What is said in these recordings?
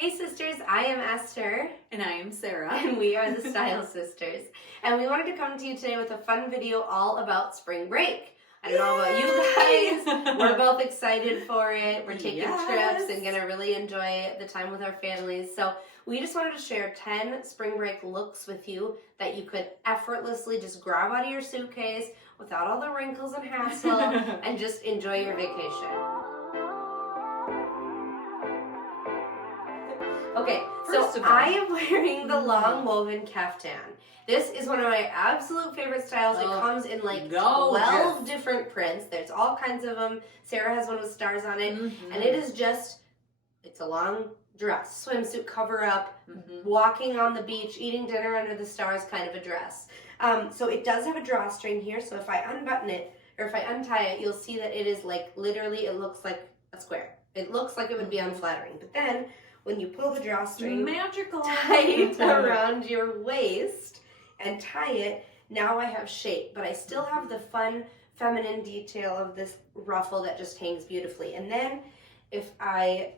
Hey sisters, I am Esther. And I am Sarah. And we are the Style Sisters. And we wanted to come to you today with a fun video all about spring break. I don't know about you guys. We're both excited for it. We're taking trips and gonna really enjoy the time with our families. So we just wanted to share 10 spring break looks with you that you could effortlessly just grab out of your suitcase without all the wrinkles and hassle and just enjoy your vacation. Okay, so I am wearing the long woven caftan. This is one of my absolute favorite styles. It comes in like 12 different prints. There's all kinds of them. Sarah has one with stars on it. And it is just, it's a long dress, swimsuit cover up, walking on the beach, eating dinner under the stars kind of a dress. So it does have a drawstring here. So if I unbutton it, or if I untie it, you'll see that it is like, literally, it looks like a square. It looks like it would be unflattering. But then, when you pull the drawstring tight around your waist and tie it, now I have shape, but I still have the fun feminine detail of this ruffle that just hangs beautifully. And then if I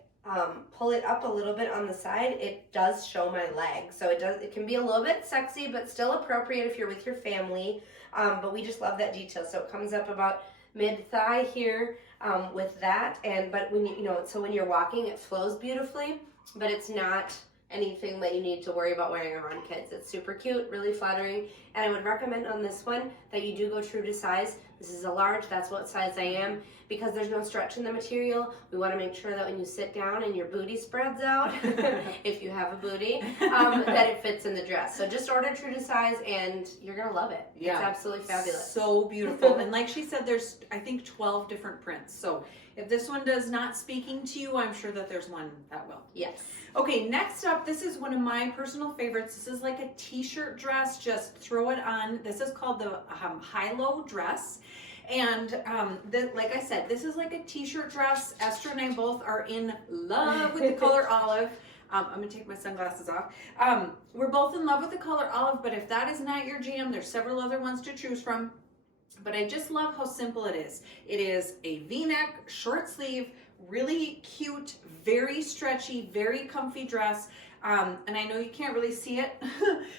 pull it up a little bit on the side, it does show my leg. So it can be a little bit sexy, but still appropriate if you're with your family. But we just love that detail. So it comes up about mid-thigh here with that. But when when you're walking, it flows beautifully. But it's not anything that you need to worry about wearing around kids. It's super cute, really flattering, and I would recommend on this one that you do go true to size. This is a large, that's what size I am, because there's no stretch in the material. We want to make sure that when you sit down and your booty spreads out, if you have a booty, that it fits in the dress. So just order true to size and you're going to love it. Yeah. It's absolutely fabulous. So beautiful. And like she said, there's, I think, 12 different prints. So if this one does not speaking to you, I'm sure that there's one that will. Yes. Okay, next up, this is one of my personal favorites. This is like a t-shirt dress. Just throw it on. This is called the high-low dress. And like I said, this is like a t-shirt dress. Esther and I both are in love with the color olive. I'm going to take my sunglasses off. We're both in love with the color olive, but if that is not your jam, there's several other ones to choose from. But I just love how simple it is. It is a V-neck, short sleeve, really cute, very stretchy, very comfy dress. And I know you can't really see it,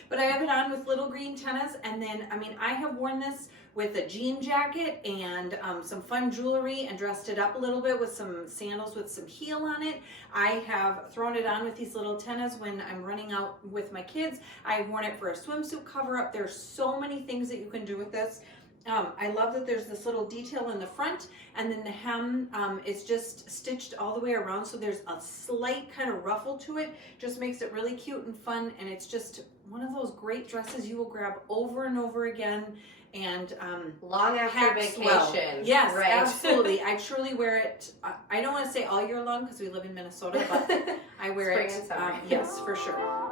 but I have it on with little green tennis. And then, I have worn this with a jean jacket and some fun jewelry and dressed it up a little bit with some sandals with some heel on it. I have thrown it on with these little tennis when I'm running out with my kids. I've worn it for a swimsuit cover up. There's so many things that you can do with this. I love that there's this little detail in the front, and then the hem is just stitched all the way around, so there's a slight kind of ruffle to it. Just makes it really cute and fun, and it's just one of those great dresses you will grab over and over again, and long after vacation. Well. Yes, right. Absolutely. I truly wear it. I don't want to say all year long because we live in Minnesota, but I wear Spring it. And summer. Yes, for sure.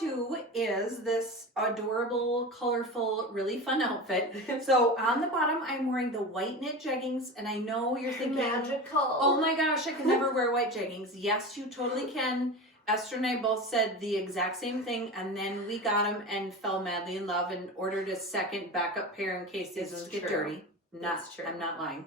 Two is this adorable, colorful, really fun outfit. So on the bottom, I'm wearing the white knit jeggings, and I know you're thinking, magical. Oh my gosh, I can never wear white jeggings. Yes, you totally can. Esther and I both said the exact same thing, and then we got them and fell madly in love and ordered a second backup pair in case these get dirty. That's true. I'm not lying.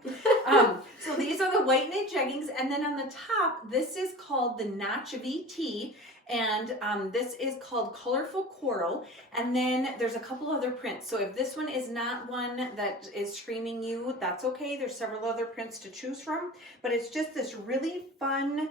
So these are the white knit jeggings, and then on the top, this is called the Notch VT. And this is called Colorful Coral. And then there's a couple other prints. So if this one is not one that is screaming you, that's okay. There's several other prints to choose from. But it's just this really fun,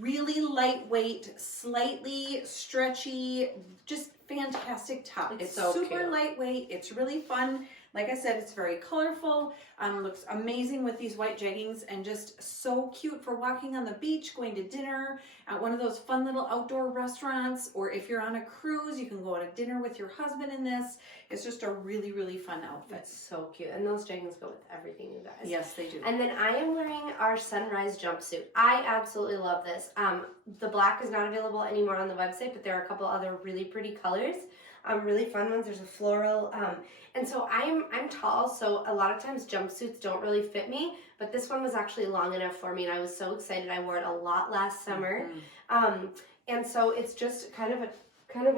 really lightweight, slightly stretchy, just fantastic top. It's so super cute. Lightweight. It's really fun. Like I said, it's very colorful, looks amazing with these white jeggings, and just so cute for walking on the beach, going to dinner, at one of those fun little outdoor restaurants, or if you're on a cruise, you can go to dinner with your husband in this. It's just a really, really fun outfit. It's so cute. And those jeggings go with everything, you guys. Yes, they do. And then I am wearing our sunrise jumpsuit. I absolutely love this. The black is not available anymore on the website, but there are a couple other really pretty colors. Really fun ones. There's a floral, and so I'm tall, so a lot of times jumpsuits don't really fit me, but this one was actually long enough for me, and I was so excited. I wore it a lot last summer, and so it's just kind of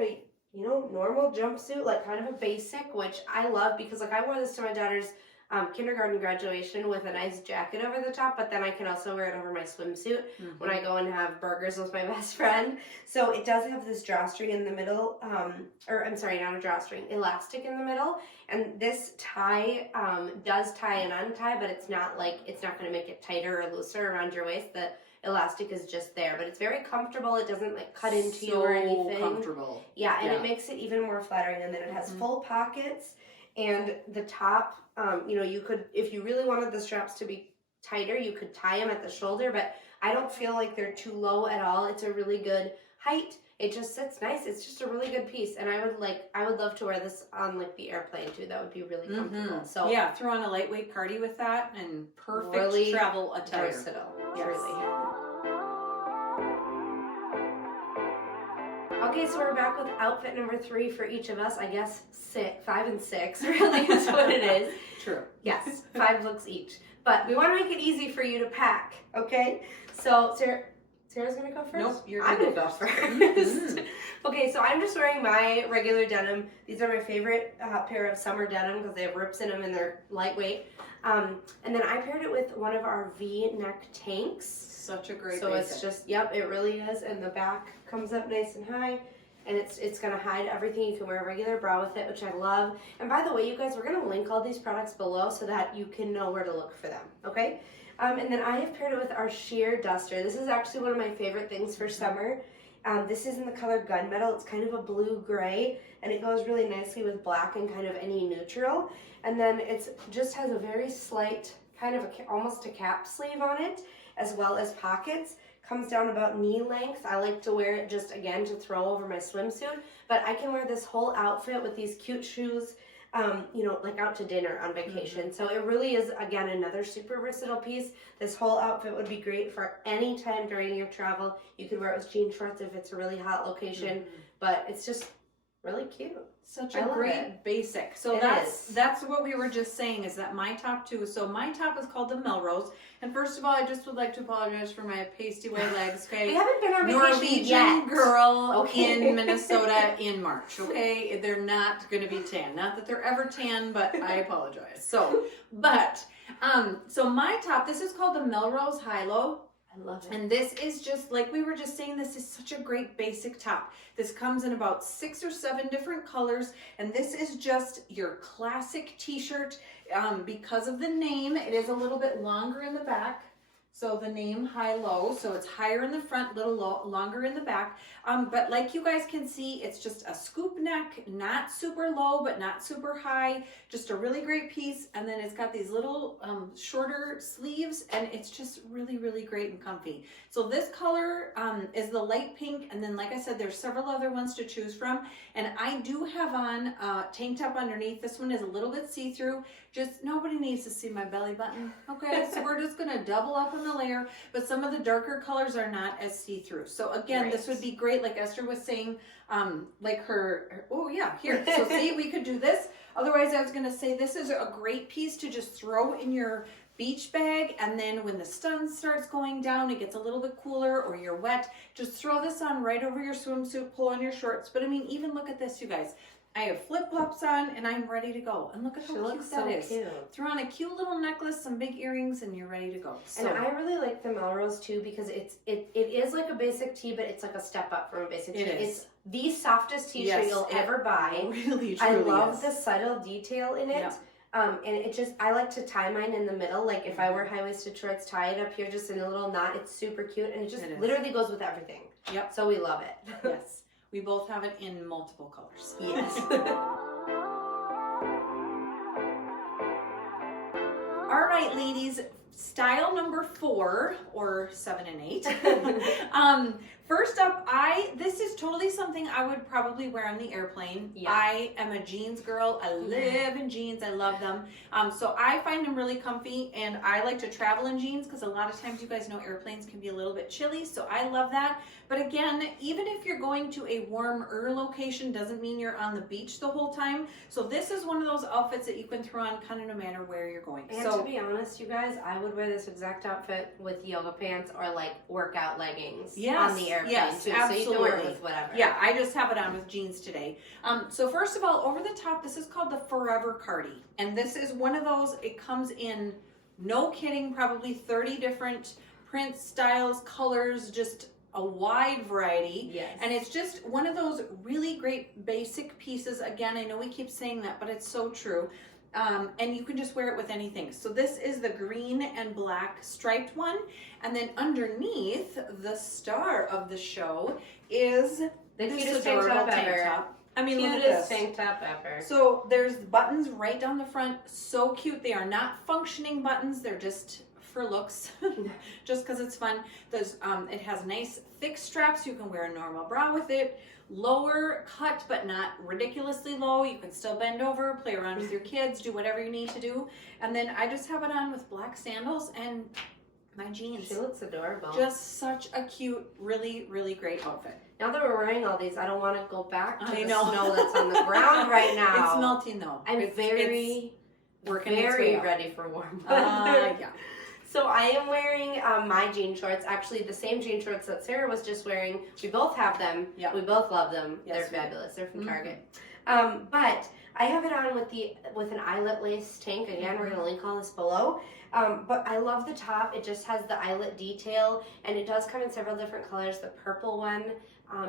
a normal jumpsuit, like kind of a basic, which I love because like I wore this to my daughter's kindergarten graduation with a nice jacket over the top, but then I can also wear it over my swimsuit when I go and have burgers with my best friend. So it does have this drawstring in the middle, or I'm sorry, not a drawstring, elastic in the middle. And this tie does tie and untie, but it's not going to make it tighter or looser around your waist. The elastic is just there, but it's very comfortable. It doesn't like cut into you or anything. So comfortable. Yeah, and it makes it even more flattering. And then it has full pockets, and the top, you could, if you really wanted the straps to be tighter, you could tie them at the shoulder, but I don't feel like they're too low at all. It's a really good height. It just sits nice. It's just a really good piece, and I would love to wear this on like the airplane too. That would be really comfortable. So yeah, throw on a lightweight cardi with that, and perfect really travel attire. Versatile. Yes. Really. Okay, so we're back with outfit number 3 for each of us. I guess 5 and 6 really is what it is. True. Yes, 5 looks each. But we want to make it easy for you to pack, okay? So Sarah's going to go first? Nope, I'm going to go first. Okay, so I'm just wearing my regular denim. These are my favorite pair of summer denim because they have rips in them and they're lightweight. And then I paired it with one of our V-neck tanks. Such a great So basic. it's just, yep, it really is. And the back comes up nice and high. And it's going to hide everything. You can wear a regular bra with it, which I love. And by the way, you guys, we're going to link all these products below so that you can know where to look for them, okay? And then I have paired it with our sheer duster. This is actually one of my favorite things for summer. This is in the color gunmetal. It's kind of a blue-gray, and it goes really nicely with black and kind of any neutral. And then it just has a very slight, kind of almost a cap sleeve on it, as well as pockets. Comes down about knee length. I like to wear it just, again, to throw over my swimsuit. But I can wear this whole outfit with these cute shoes, like out to dinner on vacation. So it really is, again, another super versatile piece. This whole outfit would be great for any time during your travel. You could wear it with jean shorts if it's a really hot location. But it's just really cute. Such a great basic. So that's what we were just saying, is that my top 2. So my top is called the Melrose. And first of all, I just would like to apologize for my pasty white legs. Okay, we haven't been on vacation Norwegian yet. girl in Minnesota in March. Okay, they're not going to be tan. Not that they're ever tan, but I apologize. So my top. This is called the Melrose High-Low. I love it. And this is just, like we were just saying, this is such a great basic top. This comes in about 6 or 7 different colors, and this is just your classic t-shirt. Because of the name, it is a little bit longer in the back. So the name high-low, so it's higher in the front, little longer in the back. But like you guys can see, it's just a scoop neck, not super low, but not super high. Just a really great piece. And then it's got these little shorter sleeves, and it's just really, really great and comfy. So this color is the light pink. And then, like I said, there's several other ones to choose from. And I do have on tank top underneath. This one is a little bit see-through. Just nobody needs to see my belly button. Okay, so we're just gonna double up on the layer, but some of the darker colors are not as see-through. So again, this would be great, like Esther was saying, like oh yeah, here. So see, we could do this. Otherwise, I was gonna say this is a great piece to just throw in your beach bag, and then when the sun starts going down, it gets a little bit cooler or you're wet, just throw this on right over your swimsuit, pull on your shorts. But I mean, even look at this, you guys. I have flip-flops on and I'm ready to go. And look at how cute that is. Cute. Throw on a cute little necklace, some big earrings, and you're ready to go. So, and I really like the Melrose too, because it is like a basic tee, but it's like a step up from a basic tee. It's the softest t-shirt you'll ever buy. Really, truly I love the subtle detail in it. Yep. And it just, I like to tie mine in the middle. Like if I wear high-waisted shorts, tie it up here just in a little knot. It's super cute, and it just literally goes with everything. Yep. So we love it. Yes. We both have it in multiple colors. Yes. All right, ladies, style number 4, or 7 and 8. First up, this is totally something I would probably wear on the airplane. Yeah. I am a jeans girl. I live in jeans. I love them. So I find them really comfy, and I like to travel in jeans because a lot of times, you guys know, airplanes can be a little bit chilly, so I love that. But again, even if you're going to a warmer location, doesn't mean you're on the beach the whole time. So this is one of those outfits that you can throw on kind of no matter where you're going. And to be honest, you guys, I would wear this exact outfit with yoga pants or like workout leggings yes, on the airplane yes, too. absolutely. So you can wear it with whatever. Yeah, I just have it on with jeans today. So first of all, over the top, this is called the Forever Cardi. And this is one of those, it comes in, no kidding, probably 30 different prints, styles, colors, just a wide variety. Yes. And it's just one of those really great basic pieces. Again, I know we keep saying that, but it's so true. And you can just wear it with anything. So this is the green and black striped one. And then underneath, the star of the show is The this cutest tank adorable top ever. top. I mean, look at Cutest this. tank top ever. So there's buttons right down the front. So cute. They are not functioning buttons. They're just for looks, just because it's fun. There's, it has nice thick straps. You can wear a normal bra with it. Lower cut, but not ridiculously low. You can still bend over, play around with your kids, do whatever you need to do. And then I just have it on with black sandals and my jeans. She looks adorable. Just such a cute, really, really great outfit. Now that we're wearing all these, I don't want to go back to I the know. snow that's on the ground right now. It's melting though. I'm very ready for warm weather. Yeah. So I am wearing my jean shorts, actually the same jean shorts that Sarah was just wearing. We both have them. Yeah. We both love them. Yes, They're fabulous. They're from Mm-hmm. Target. But I have it on with an eyelet lace tank. Again, we're going to link all this below. But I love the top. It just has the eyelet detail, and it does come in several different colors. The purple one,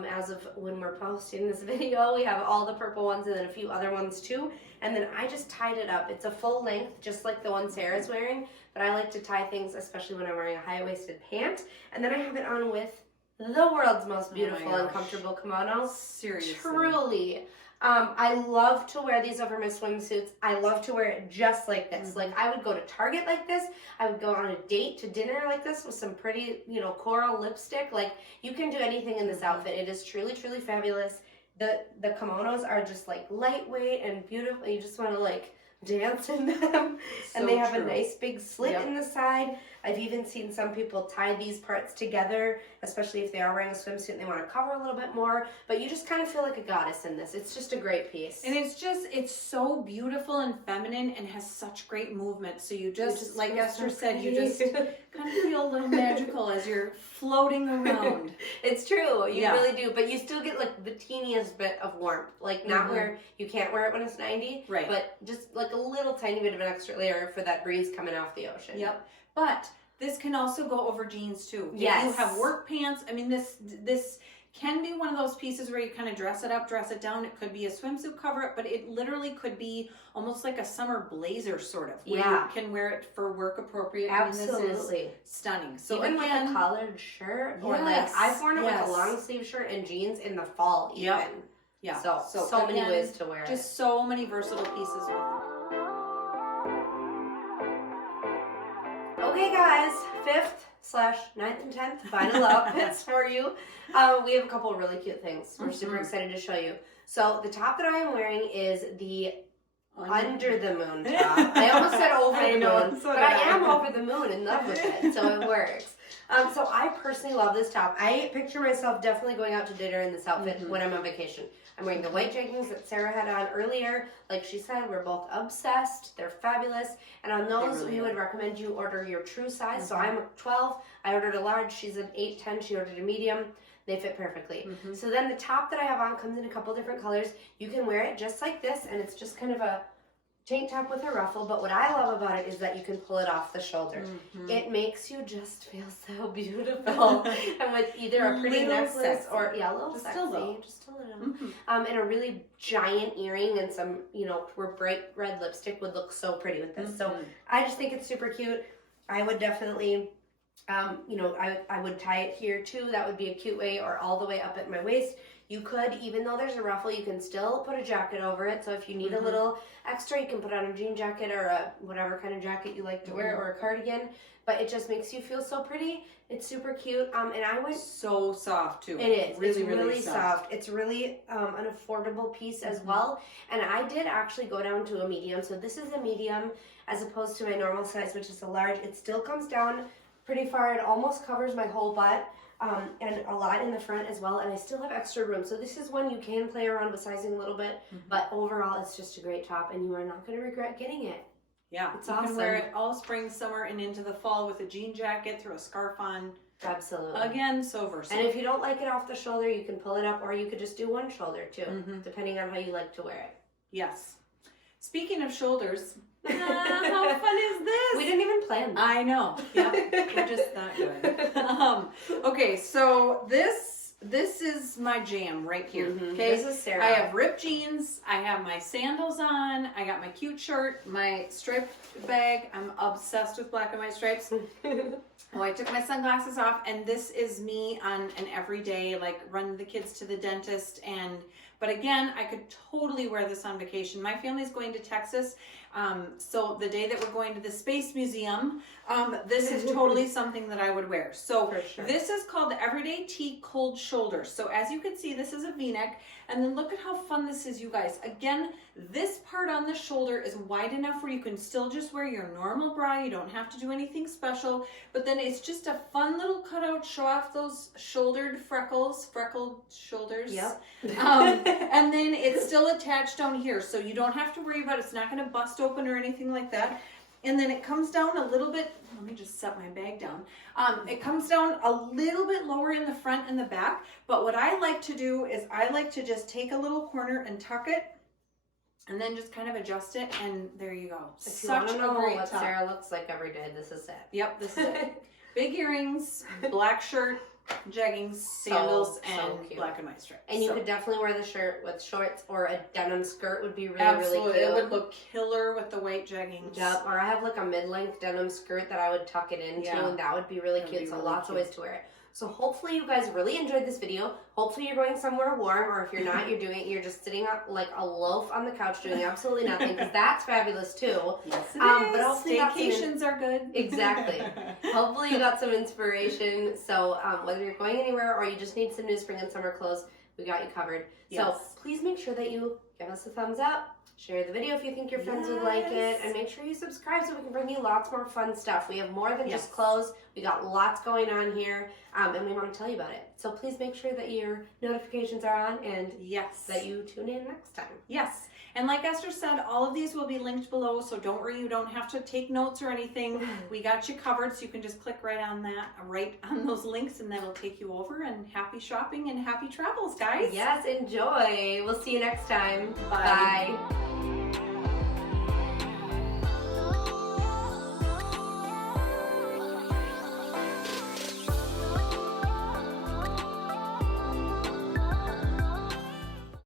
as of when we're posting this video, we have all the purple ones and then a few other ones too. And then I just tied it up. It's a full length, just like the one Sarah's wearing, but I like to tie things, especially when I'm wearing a high-waisted pant. And then I have it on with the world's most beautiful and comfortable kimono. Seriously. Truly. I love to wear these over my swimsuits. I love to wear it just like this. Mm-hmm. Like I would go to Target like this. I would go on a date to dinner like this with some pretty, coral lipstick. Like you can do anything in this outfit. It is truly, truly fabulous. The kimonos are just like lightweight and beautiful. You just want to like dance in them. And they have a nice big slit in the side. I've even seen some people tie these parts together, especially if they are wearing a swimsuit and they want to cover a little bit more. But you just kind of feel like a goddess in this. It's just a great piece. And it's so beautiful and feminine and has such great movement. So you just like Esther said, you just kind of feel a little magical as you're floating around. It's true. You really do. But you still get like the teeniest bit of warmth. Like not where you can't wear it when it's 90. Right. But just like a little tiny bit of an extra layer for that breeze coming off the ocean. Yep. But this can also go over jeans too. Yes. If you have work pants, I mean this can be one of those pieces where you kind of dress it up, dress it down. It could be a swimsuit cover, but it literally could be almost like a summer blazer sort of. Where you can wear it for work appropriate. Absolutely. I mean, this is stunning. So even again, with a collared shirt, or like I've worn it with a long sleeve shirt and jeans in the fall even. Yeah. So many ways to wear it. Just so many versatile pieces with it. Okay guys, 5th/9th and 10th final outfits for you. We have a couple of really cute things. We're super excited to show you. So the top that I am wearing is the under the moon top. I almost said over the moon, but I am over the moon in love with it, so it works. So I personally love this top. I picture myself definitely going out to dinner in this outfit when I'm on vacation. I'm wearing the white jeggings that Sarah had on earlier. Like she said, we're both obsessed. They're fabulous. And on those, we would recommend you order your true size. So I'm a 12. I ordered a large. She's an 8, 10. She ordered a medium. They fit perfectly. So then the top that I have on comes in a couple different colors. You can wear it just like this, and it's just kind of a tank top with a ruffle, but what I love about it is that you can pull it off the shoulder. It makes you just feel so beautiful. And with either a pretty necklace or a little just sexy, a little. just a little. And a really giant earring and some, bright red lipstick would look so pretty with this. So I just think it's super cute. I would definitely, I would tie it here too. That would be a cute way, or all the way up at my waist. You could, even though there's a ruffle, you can still put a jacket over it. So if you need a little extra, you can put on a jean jacket or a whatever kind of jacket you like to wear, or a cardigan. But it just makes you feel so pretty. It's super cute. And I went so soft too. It is. Really, it's really soft. It's really an affordable piece as well. And I did actually go down to a medium. So this is a medium as opposed to my normal size, which is a large. It still comes down pretty far. It almost covers my whole butt. And a lot in the front as well, and I still have extra room. So this is one you can play around with sizing a little bit, but overall it's just a great top, and you are not going to regret getting it. Yeah, it's you awesome. can wear it all spring, summer, and into the fall with a jean jacket, throw a scarf on. Absolutely. Again, so versatile. And if you don't like it off the shoulder, you can pull it up, or you could just do one shoulder too, depending on how you like to wear it. Yes. Speaking of shoulders, how fun is this? We didn't even plan that. I know. Yep. We're just that good. Okay, so this is my jam right here. Okay, this is Sarah. I have ripped jeans. I have my sandals on. I got my cute shirt, my striped bag. I'm obsessed with black and white stripes. Oh, I took my sunglasses off, and this is me on an everyday, like, run the kids to the dentist. But again, I could totally wear this on vacation. My family's going to Texas, so the day that we're going to the Space Museum, this is totally something that I would wear. So this is called the Everyday Tee Cold Shoulder. So as you can see, this is a V-neck, and then look at how fun this is, you guys. Again, this part on the shoulder is wide enough where you can still just wear your normal bra. You don't have to do anything special, but then it's just a fun little cutout, show off those freckled shoulders. Yep. And then it's still attached down here, so you don't have to worry about it's not going to bust open or anything like that. And then it comes down a little bit. Let me just set my bag down. It comes down a little bit lower in the front and the back, but what I like to do is I like to just take a little corner and tuck it, and then just kind of adjust it, and there you go. If you want to know what Sarah looks like every day, this is it. Yep, this is it. Big earrings, black shirt, jeggings, sandals, and black and white stripes. And you could definitely wear the shirt with shorts, or a denim skirt would be really, absolutely. really cute. It would look killer with the white jeggings. Yep, or I have like a mid-length denim skirt that I would tuck it into, and that would be really cute. So lots of ways to wear it. So hopefully you guys really enjoyed this video. Hopefully you're going somewhere warm, or if you're not, you're just sitting up like a loaf on the couch doing absolutely nothing, because that's fabulous too. Yes, it is. But hopefully vacations are good. Exactly. Hopefully you got some inspiration. So whether you're going anywhere or you just need some new spring and summer clothes, we got you covered. Yes. So please make sure that you give us a thumbs up. Share the video if you think your friends would like it, and make sure you subscribe so we can bring you lots more fun stuff. We have more than just clothes. We got lots going on here, and we want to tell you about it. So please make sure that your notifications are on, and that you tune in next time. Yes. And like Esther said, all of these will be linked below, so don't worry, you don't have to take notes or anything. We got you covered, so you can just click right on those links, and that'll take you over. And happy shopping and happy travels, guys. Yes, enjoy. We'll see you next time. Bye. Bye.